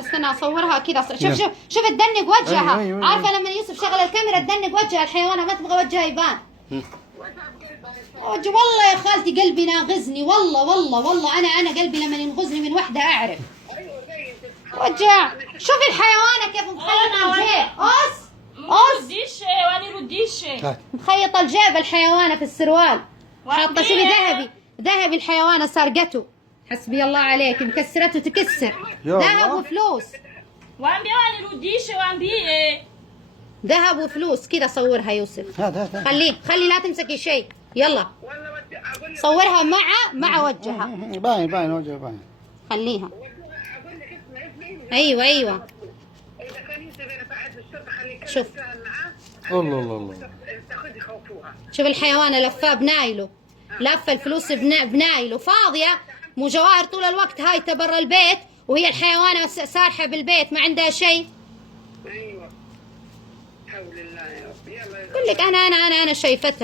استنى اصورها كذا. شوف تدنق وجهها. أيوة. عارفه لما يوسف شغل الكاميرا تدنق وجه الحيوانه، ما تبغى وجهها يبان. والله يا خالتي قلبي ناغزني، والله انا قلبي لما ينغزني من وحده اعرف. وجع. شوف الحيوانه كيف مخيطه الجيب. مخيطه الجيب الحيوانه في السروال، حاطه شيء ذهبي الحيوانه سارقته. حسبي الله عليك، مكسرته تكسر ذهب وفلوس. ذهب وفلوس كذا. صورها يوسف. خلي لا تمسكي شيء. يلا صورها مع وجهها. باين وجهها باين. خليها. ايوه شوف. الله شوف الحيوانه لفاه بنايله، لفه الفلوس بنايله فاضيه، مو جواهر طول الوقت هايته برا البيت، وهي الحيوانه سارحه بالبيت ما عندها شيء. ايوه حول الله يا رب. يلا اقول لك انا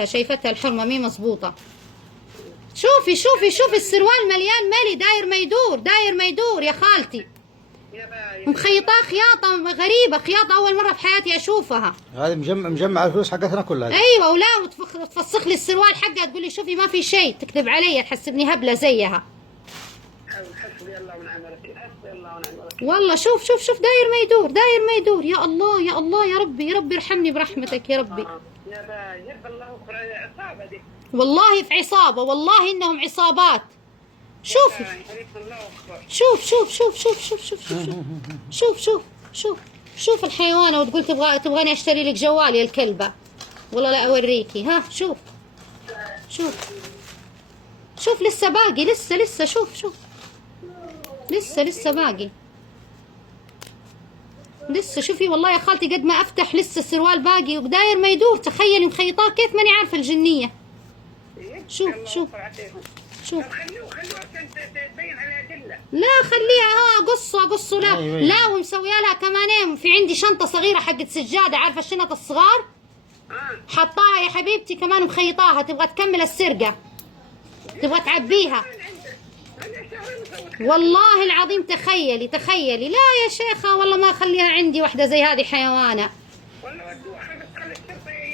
شايفتها الحرمه مي مظبوطه. شوفي السروال مليان ملي، داير ما يدور يا خالتي. مخيطاه خياطه غريبه، خياطه اول مره في حياتي اشوفها. هذه مجمع الفلوس حقتنا كلها. ايوه، ولا وتفسخ لي السروال حقها تقول لي شوفي ما في شيء، تكذب علي تحسبني هبله زيها. حسبي الله ونعم الوكيل، حسبي الله ونعم الوكيل. والله شوف داير ما يدور. يا الله يا ربي ارحمني برحمتك يا ربي. يا باي الله اخر عصابه دي. والله في عصابه، والله انهم عصابات. شوفي شوف الحيوانه، وتقول تبغاني اشتري لك جوال يا الكلبه. والله لا اوريكي. ها شوف لسه باقي، لسه شوف لسه باقي. لسه شوفي والله يا خالتي قد ما افتح لسه السروال باقي وداير ما يدور. تخيلي مخيطاه كيف ماني عارفه الجنيه. شوف خلوها عشان تبين على ادله. لا خليها قصه لا ومسويه لها كمان في عندي شنطه صغيره حقت سجاده، عارفه الشنط الصغار؟ حطاها يا حبيبتي كمان مخيطاها، تبغى تكمل السرقه، تبغى تعبيها. والله العظيم تخيلي. لا يا شيخه والله ما اخليها عندي واحده زي هذه حيوانه.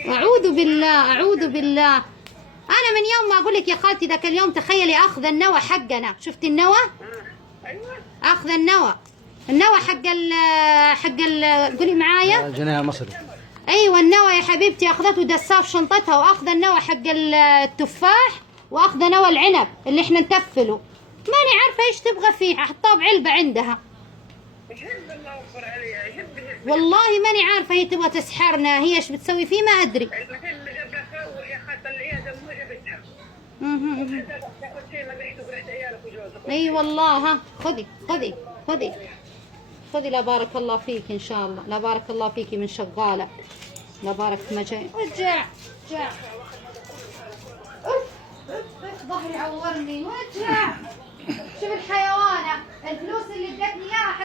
اعوذ بالله. انا من يوم ما اقول لك يا خالتي ذاك اليوم تخيلي اخذ النوى حقنا. شفتي النوى؟ اخذ النوى حق قولي معايا. الجنيه المصري. ايوه النوى يا حبيبتي اخذته ودساه في شنطتها، واخذ النوى حق التفاح، واخذ نوى العنب اللي احنا نتفله. ماني عارفه ايش تبغى فيه، حطاه بعلبه عندها. والله ماني عارفه هي تبغى تسحرنا، هي ايش بتسوي فيه ما ادري. اي والله. ها خذي لا بارك الله فيك ان شاء الله، لا بارك الله فيك من شغاله، لا بارك ما جاي. وجع ظهري عورني. وجع. شوف الحيوانه الفلوس اللي ادتني اياها